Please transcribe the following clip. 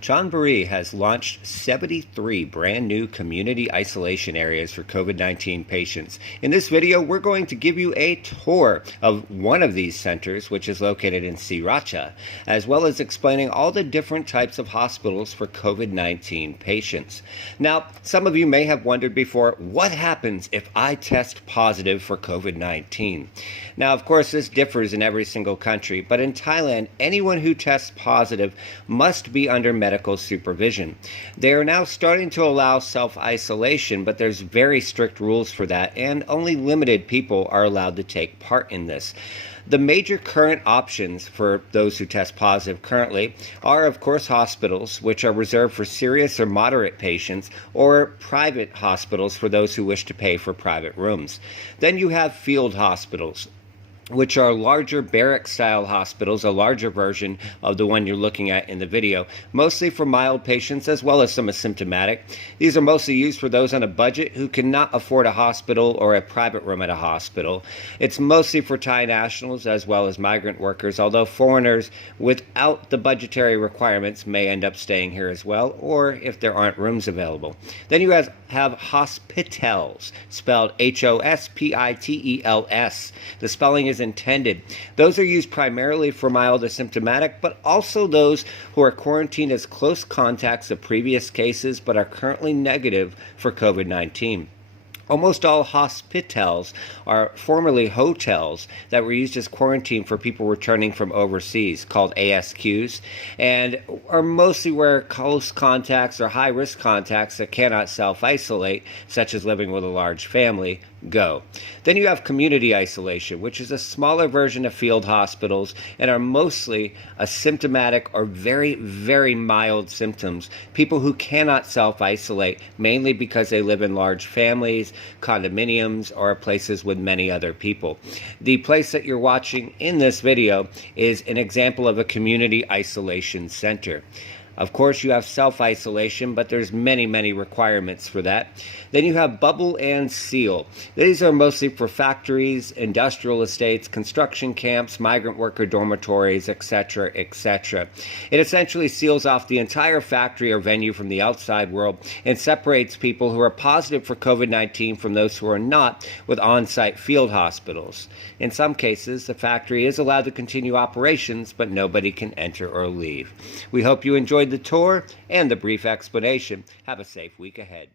Chonburi has launched 73 brand new community isolation areas for COVID-19 patients. In this video, we're going to give you a tour of one of these centers, which is located in Sriracha, as well as explaining all the different types of hospitals for COVID-19 patients. Now, some of you may have wondered before, what happens if I test positive for COVID-19? Now, of course, this differs in every single country, but in Thailand, anyone who tests positive must be under medical supervision. They are now starting to allow self-isolation, but there's very strict rules for that, and only limited people are allowed to take part in this. The major current options for those who test positive currently are, of course, hospitals, which are reserved for serious or moderate patients, or private hospitals for those who wish to pay for private rooms. Then you have field hospitals, which are larger barrack-style hospitals, a larger version of the one you're looking at in the video, mostly for mild patients as well as some asymptomatic. These are mostly used for those on a budget who cannot afford a hospital or a private room at a hospital. It's mostly for Thai nationals as well as migrant workers, although foreigners without the budgetary requirements may end up staying here as well, or if there aren't rooms available. Then you have hospitals, spelled Hospitels. The spelling is intended. Those are used primarily for mild asymptomatic, but also those who are quarantined as close contacts of previous cases but are currently negative for COVID-19. Almost all hospitals are formerly hotels that were used as quarantine for people returning from overseas, called ASQs, and are mostly where close contacts or high-risk contacts that cannot self-isolate, such as living with a large family, go. Then you have community isolation, which is a smaller version of field hospitals and are mostly asymptomatic or very, very mild symptoms. People who cannot self-isolate, mainly because they live in large families, condominiums, or places with many other people. The place that you're watching in this video is an example of a community isolation center. Of course, you have self-isolation, but there's many, many requirements for that. Then you have bubble and seal. These are mostly for factories, industrial estates, construction camps, migrant worker dormitories, etc., etc. It essentially seals off the entire factory or venue from the outside world and separates people who are positive for COVID-19 from those who are not, with on-site field hospitals. In some cases, the factory is allowed to continue operations, but nobody can enter or leave. We hope you enjoyed the tour and the brief explanation. Have a safe week ahead.